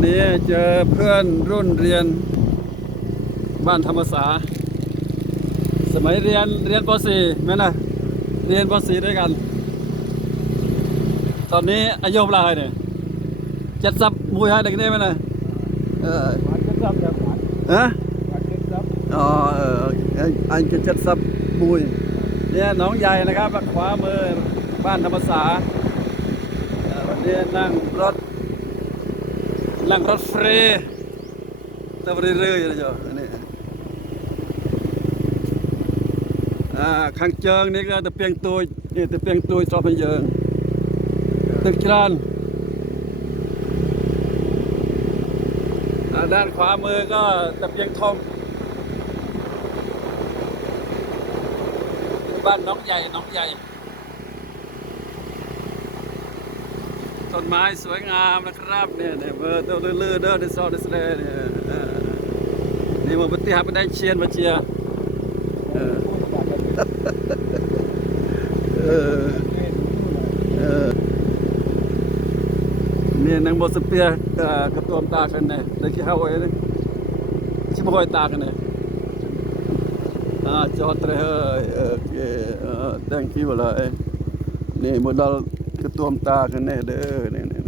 วันนี้เจอเพื่อนรุ่นเรียนบ้านธรรมศาสตร์สมัยเรียนเรียนป .4 แม่นะเรียนป .4 ด้วยกัน ตอนนี้อายุเท่าไหร่เนี่ยเจ็ดสับมวยให้เด็กนี่ไหมนะเออ Bạn chết dâm rồi bạn ฮะ Bạn chết dâm อ๋อเออไอ้อันเจ็ดสับมุยเนี่ยน้องใหญ่นะครับขวามือบ้านธรรมศาสตร์เอ่อวันนี้นั่งรถ นั่งรถเฟรีตะบรีเรื่อยๆนะจ๊ะอันนี้อ่าข้างเจิงนี่ก็ตะเปียงตุยนี่ตะเปียงตุยจอพันเยิงตึกจรานอ่าด้านขวามือก็ตะเปียงทองบ้านน้องใหญ่น้องใหญ่ ต้นไม้สวยงามนะครับเนี่ยเนี่ยเบอร์ตัวลื่นๆเด้อเดซอเดสเลเนี่ยนี่มันปฏิหารไม่ได้เชียนมาเชียร์เนี่ยนางบสเปียเออกระตัวมตากันเนี่ยเด็กที่เข้าไว้เนี่ยชิบหอยตากันเนี่ยอ่าจอดเลยเฮ้ยโอเคืออ thank you เลยนี่มันเรากระตัวมตากันแน่เด้อเนี่ย